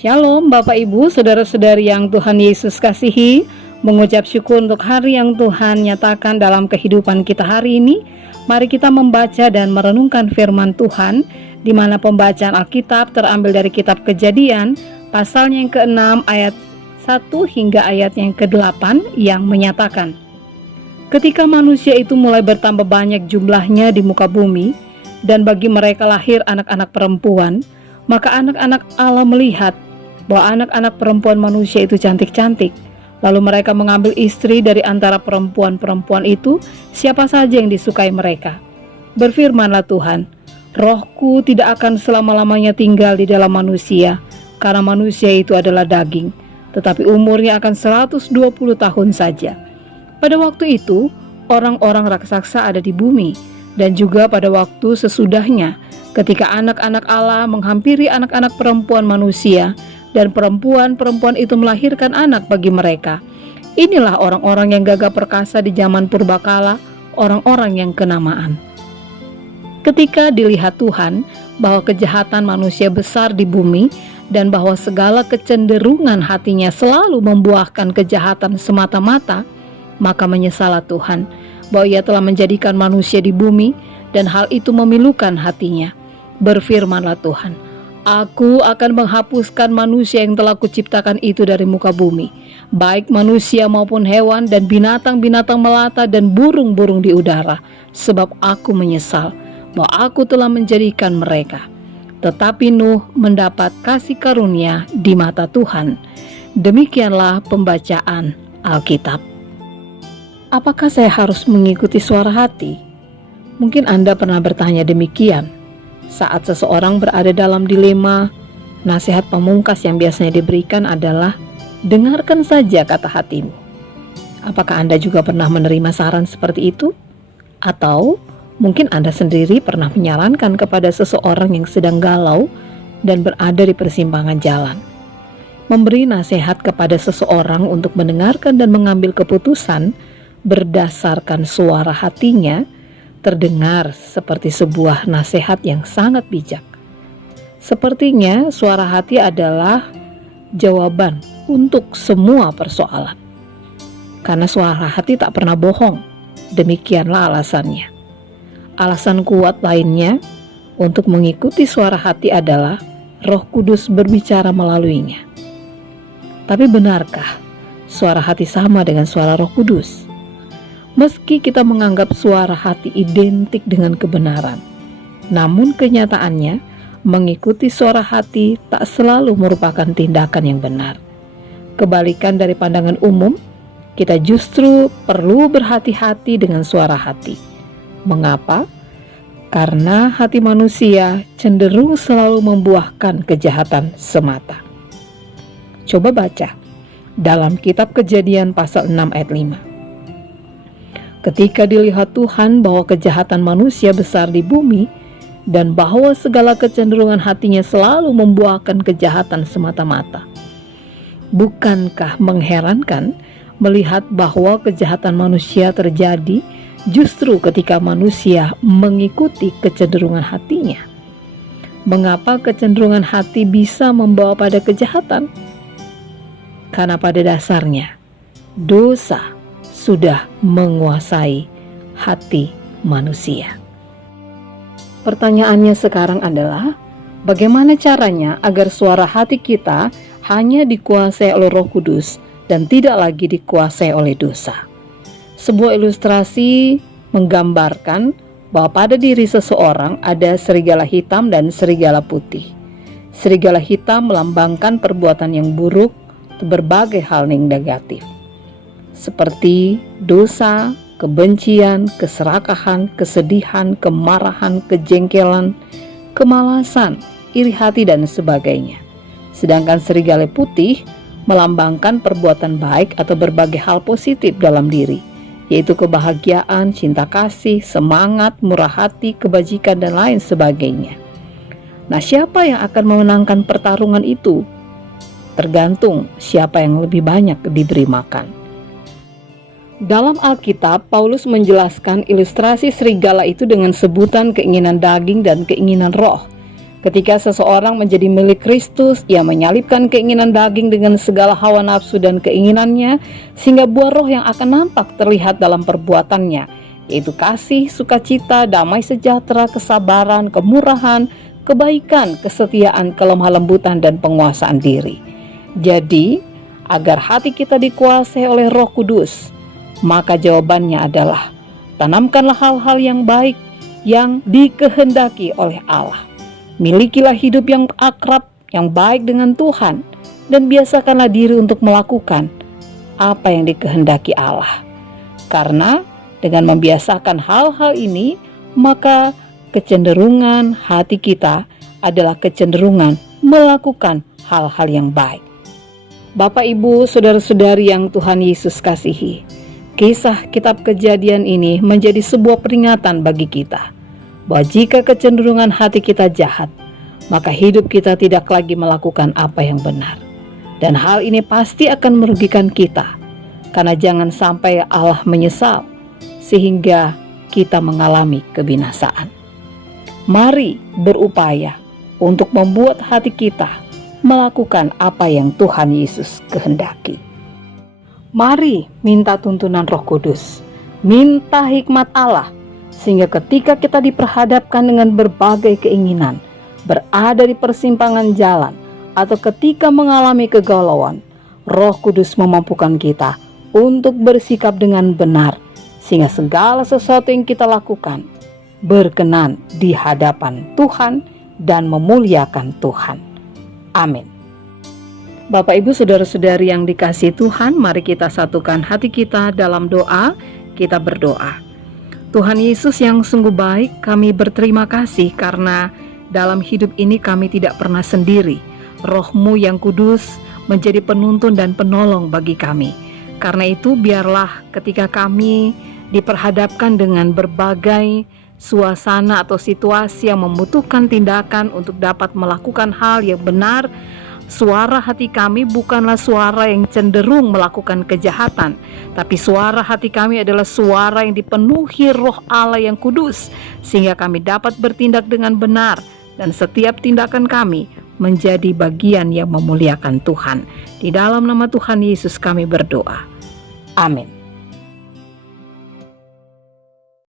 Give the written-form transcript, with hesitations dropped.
Shalom Bapak Ibu, saudara-saudari yang Tuhan Yesus kasihi. Mengucap syukur untuk hari yang Tuhan nyatakan dalam kehidupan kita hari ini. Mari kita membaca dan merenungkan firman Tuhan, di mana pembacaan Alkitab terambil dari kitab Kejadian, pasalnya yang ke-6 ayat 1 hingga ayat yang ke-8 yang menyatakan, ketika manusia itu mulai bertambah banyak jumlahnya di muka bumi, dan bagi mereka lahir anak-anak perempuan, maka anak-anak Allah melihat bahwa anak-anak perempuan manusia itu cantik-cantik. Lalu mereka mengambil istri dari antara perempuan-perempuan itu, siapa saja yang disukai mereka. Berfirmanlah Tuhan, Rohku tidak akan selama-lamanya tinggal di dalam manusia, karena manusia itu adalah daging, tetapi umurnya akan 120 tahun saja. Pada waktu itu, orang-orang raksasa ada di bumi, dan juga pada waktu sesudahnya, ketika anak-anak Allah menghampiri anak-anak perempuan manusia, dan perempuan-perempuan itu melahirkan anak bagi mereka. Inilah orang-orang yang gagah perkasa di zaman purbakala, orang-orang yang kenamaan. Ketika dilihat Tuhan bahwa kejahatan manusia besar di bumi, dan bahwa segala kecenderungan hatinya selalu membuahkan kejahatan semata-mata, maka menyesallah Tuhan bahwa Ia telah menjadikan manusia di bumi, dan hal itu memilukan hatinya. Berfirmanlah Tuhan, Aku akan menghapuskan manusia yang telah kuciptakan itu dari muka bumi, baik manusia maupun hewan dan binatang-binatang melata dan burung-burung di udara, sebab aku menyesal bahwa aku telah menjadikan mereka. Tetapi Nuh mendapat kasih karunia di mata Tuhan. Demikianlah pembacaan Alkitab. Apakah saya harus mengikuti suara hati? Mungkin Anda pernah bertanya demikian. Saat seseorang berada dalam dilema, nasihat pamungkas yang biasanya diberikan adalah, dengarkan saja kata hatimu. Apakah Anda juga pernah menerima saran seperti itu? Atau mungkin Anda sendiri pernah menyarankan kepada seseorang yang sedang galau dan berada di persimpangan jalan. Memberi nasihat kepada seseorang untuk mendengarkan dan mengambil keputusan berdasarkan suara hatinya terdengar seperti sebuah nasihat yang sangat bijak. Sepertinya suara hati adalah jawaban untuk semua persoalan. Karena suara hati tak pernah bohong, demikianlah alasannya. Alasan kuat lainnya untuk mengikuti suara hati adalah Roh Kudus berbicara melaluinya. Tapi benarkah suara hati sama dengan suara Roh Kudus? Meski kita menganggap suara hati identik dengan kebenaran, namun kenyataannya mengikuti suara hati tak selalu merupakan tindakan yang benar. Kebalikan dari pandangan umum, kita justru perlu berhati-hati dengan suara hati. Mengapa? Karena hati manusia cenderung selalu membuahkan kejahatan semata. Coba baca dalam kitab Kejadian pasal 6 ayat 5. Ketika dilihat Tuhan bahwa kejahatan manusia besar di bumi, dan bahwa segala kecenderungan hatinya selalu membuahkan kejahatan semata-mata. Bukankah mengherankan melihat bahwa kejahatan manusia terjadi justru ketika manusia mengikuti kecenderungan hatinya? Mengapa kecenderungan hati bisa membawa pada kejahatan? Karena pada dasarnya dosa sudah menguasai hati manusia. Pertanyaannya sekarang adalah, bagaimana caranya agar suara hati kita hanya dikuasai oleh Roh Kudus dan tidak lagi dikuasai oleh dosa? Sebuah ilustrasi menggambarkan bahwa pada diri seseorang ada serigala hitam dan serigala putih. Serigala hitam melambangkan perbuatan yang buruk, berbagai hal yang negatif, seperti dosa, kebencian, keserakahan, kesedihan, kemarahan, kejengkelan, kemalasan, iri hati, dan sebagainya. Sedangkan serigala putih melambangkan perbuatan baik atau berbagai hal positif dalam diri, yaitu kebahagiaan, cinta kasih, semangat, murah hati, kebajikan, dan lain sebagainya. Nah, siapa yang akan memenangkan pertarungan itu? Tergantung siapa yang lebih banyak diberi makan. Dalam Alkitab, Paulus menjelaskan ilustrasi serigala itu dengan sebutan keinginan daging dan keinginan roh. Ketika seseorang menjadi milik Kristus, ia menyalipkan keinginan daging dengan segala hawa nafsu dan keinginannya, sehingga buah roh yang akan nampak terlihat dalam perbuatannya, yaitu kasih, sukacita, damai sejahtera, kesabaran, kemurahan, kebaikan, kesetiaan, kelemah lembutan, dan penguasaan diri. Jadi, agar hati kita dikuasai oleh Roh Kudus, maka jawabannya adalah tanamkanlah hal-hal yang baik yang dikehendaki oleh Allah. Milikilah hidup yang akrab, yang baik dengan Tuhan, dan biasakanlah diri untuk melakukan apa yang dikehendaki Allah. Karena dengan membiasakan hal-hal ini, maka kecenderungan hati kita adalah kecenderungan melakukan hal-hal yang baik. Bapak, Ibu, saudara-saudari yang Tuhan Yesus kasihi, kisah kitab Kejadian ini menjadi sebuah peringatan bagi kita bahwa jika kecenderungan hati kita jahat, maka hidup kita tidak lagi melakukan apa yang benar. Dan hal ini pasti akan merugikan kita, karena jangan sampai Allah menyesal sehingga kita mengalami kebinasaan. Mari berupaya untuk membuat hati kita melakukan apa yang Tuhan Yesus kehendaki. Mari minta tuntunan Roh Kudus, minta hikmat Allah, sehingga ketika kita diperhadapkan dengan berbagai keinginan, berada di persimpangan jalan, atau ketika mengalami kegalauan, Roh Kudus memampukan kita untuk bersikap dengan benar, sehingga segala sesuatu yang kita lakukan berkenan di hadapan Tuhan dan memuliakan Tuhan. Amin. Bapak, Ibu, saudara-saudari yang dikasihi Tuhan, mari kita satukan hati kita dalam doa. Kita berdoa. Tuhan Yesus yang sungguh baik, kami berterima kasih karena dalam hidup ini kami tidak pernah sendiri. Roh-Mu yang kudus menjadi penuntun dan penolong bagi kami. Karena itu biarlah ketika kami diperhadapkan dengan berbagai suasana atau situasi yang membutuhkan tindakan untuk dapat melakukan hal yang benar, suara hati kami bukanlah suara yang cenderung melakukan kejahatan, tapi suara hati kami adalah suara yang dipenuhi Roh Allah yang kudus, sehingga kami dapat bertindak dengan benar, dan setiap tindakan kami menjadi bagian yang memuliakan Tuhan. Di dalam nama Tuhan Yesus kami berdoa. Amin.